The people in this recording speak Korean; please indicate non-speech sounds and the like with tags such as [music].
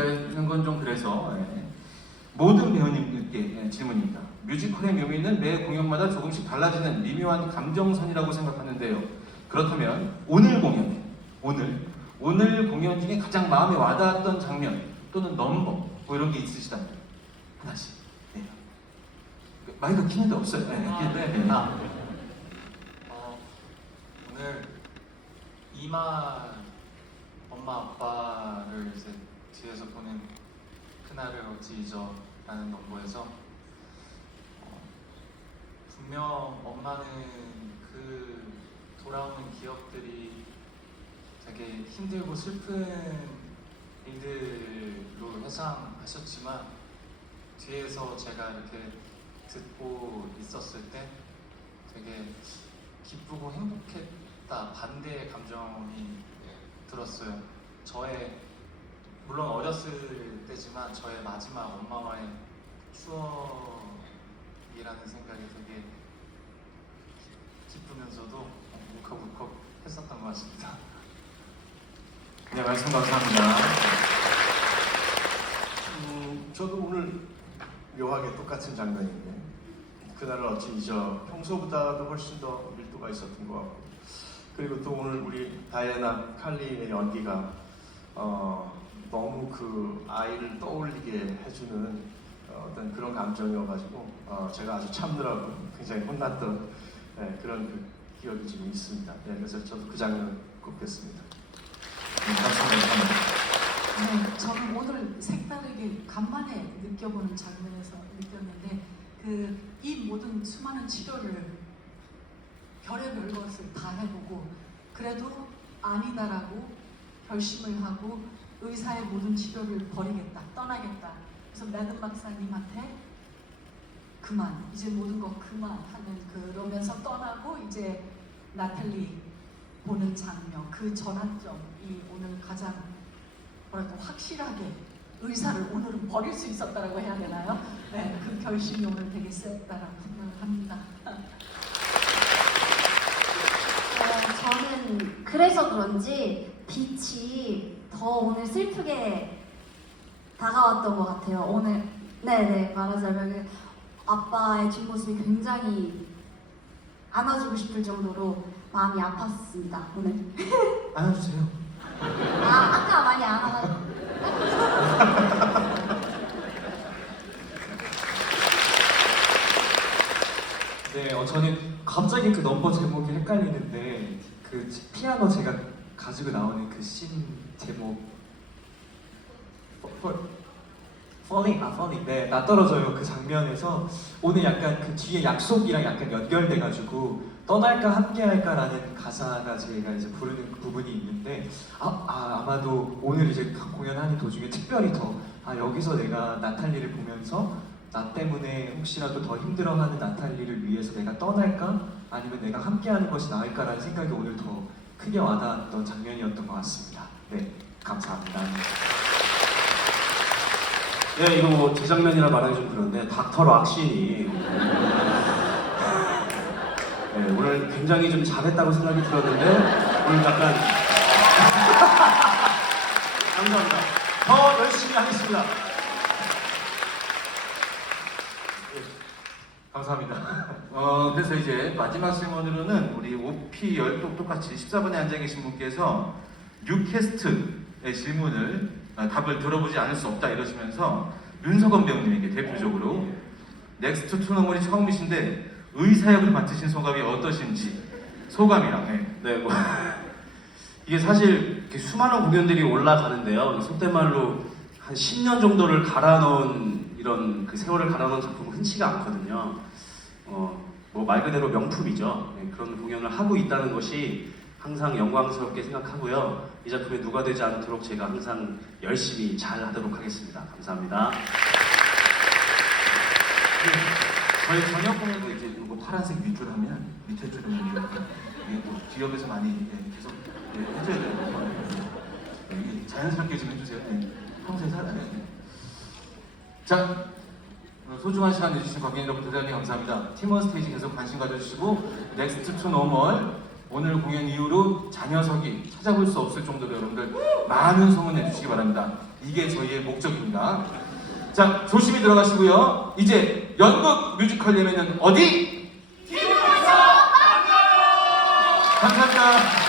하는 건 좀 그래서 예. 모든 배우님들께 예, 질문입니다. 뮤지컬의 묘미는 매 공연마다 조금씩 달라지는 미묘한 감정선이라고 생각하는데요. 그렇다면 오늘 공연, 오늘 오늘 공연 중에 가장 마음에 와닿았던 장면 또는 넘버 뭐 이런 게 있으시다면 하나씩. 네. 마이크 키는데 없어요. 네, 아, 네, 네. 아. 어, 오늘 이만 엄마 아빠를 이제 뒤에서 보는 그날을 어찌 잊어라는 넘버에서 어, 분명 엄마는 그 돌아오는 기억들이 되게 힘들고 슬픈 일들로 회상하셨지만 뒤에서 제가 이렇게 듣고 있었을 때 되게 기쁘고 행복했다 반대의 감정이 들었어요. 저의 물론 어렸을 때지만 저의 마지막 엄마와의 추억이라는 생각이 되게 기쁘면서도 울컥울컥 했었던 것 같습니다. 네, 말씀 감사합니다. 음, 저도 오늘 묘하게 똑같은 장면인데 그날을 어찌 잊어 평소보다도 훨씬 더 밀도가 있었던 것 같고 그리고 또 오늘 우리 다이애나 칼린의 연기가 어, 너무 그 아이를 떠올리게 해주는 어, 어떤 그런 감정이어가지고 어, 제가 아주 참느라고 굉장히 혼났던 네, 그런 그 기억이 지금 있습니다. 네, 그래서 저도 그 장면 꼽겠습니다. 네, 감사합니다. 네, 저는 오늘 색다르게 간만에 느껴보는 장면에서 느꼈는데 그 이 모든 수많은 치료를 별의별 것을 다 해보고 그래도 아니다라고 결심을 하고 의사의 모든 치료를 버리겠다, 떠나겠다. 그래서 매든 박사님한테 그만, 이제 모든 거 그만 하는 그러면서 떠나고 이제 나탈리 보는 장면, 그 전환점이 오늘 가장 뭐랄까 확실하게 의사를 오늘은 버릴 수 있었다라고 해야 되나요? 네, 그 결심이 오늘 되게 셌다라고 생각을 합니다. 어, 저는 그래서 그런지 빛이 더 오늘 슬프게 다가왔던 것 같아요. 오늘 네네 말하자면 그 아빠의 뒷모습이 굉장히 안아주고 싶을 정도로 마음이 아팠습니다. 오늘 [laughs] 안아주세요. 아 아까 많이 안아가지고 [laughs] 네, 어, 저는 갑자기 그 넘버 제목이 헷갈리는데 그 피아노 제가 가지고 나오는 그씬 제목. Fall- Falling, 아 Falling, 네, 나 떨어져요 그 장면에서. 오늘 약간 그 뒤에 약속이랑 약간 연결돼가지고 떠날까 함께할까라는 가사가 제가 이제 부르는 그 부분이 있는데 아, 아 아마도 오늘 이제 공연하는 도중에 특별히 더 아 여기서 내가 나탈리를 보면서 나 때문에 혹시라도 더 힘들어하는 나탈리를 위해서 내가 떠날까? 아니면 내가 함께하는 것이 나을까라는 생각이 오늘 더 크게 와닿았던 장면이었던 것 같습니다. 네, 감사합니다. 네, 이거 뭐 재장면이라 말하기 좀 그런데 닥터 락신이 네, 오늘 굉장히 좀 잘했다고 생각이 들었는데 오늘 약간 [laughs] 감사합니다. 더 열심히 하겠습니다. 감사합니다. 어, 그래서 이제 마지막 질문으로는 우리 오피 열독 똑같이 14번에 앉아 계신 분께서 뉴캐스트의 질문을 아, 답을 들어보지 않을 수 없다 이러시면서 윤석원 배우님에게 대표적으로 넥스트 투너물이 처음이신데 의사 역을 맡으신 소감이 어떠신지 소감이랑 네. 네, 뭐 [laughs] 이게 사실 이렇게 수많은 공연들이 올라가는데요. 속된 말로 한 10년 정도를 갈아놓은 이런 그 세월을 갈아놓은 작품은 흔치가 않거든요. 어, 뭐 말 그대로 명품이죠. 네, 그런 공연을 하고 있다는 것이 항상 영광스럽게 생각하고요. 이 작품에 누가 되지 않도록 제가 항상 열심히 잘 하도록 하겠습니다. 감사합니다. 저희 저녁 공연도 이제 이거 파란색 밑줄 하면 밑에 줄은 이렇게 이게 또 기업에서 많이 예, 계속 예, 해줘야 되는 예, 이게 자연스럽게 좀 해주세요. 예, 평소에 살아요. 예. 자, 소중한 시간 내주신 관객 여러분 대단히 감사합니다. 팀원 스테이지 계속 관심 가져주시고 넥스트 투 노멀 오늘 공연 이후로 자녀석이 찾아볼 수 없을 정도로 여러분들 많은 소문 내주시기 바랍니다. 이게 저희의 목적입니다. 자, 조심히 들어가시고요. 이제 연극 뮤지컬 예매는 어디? 감사합니다.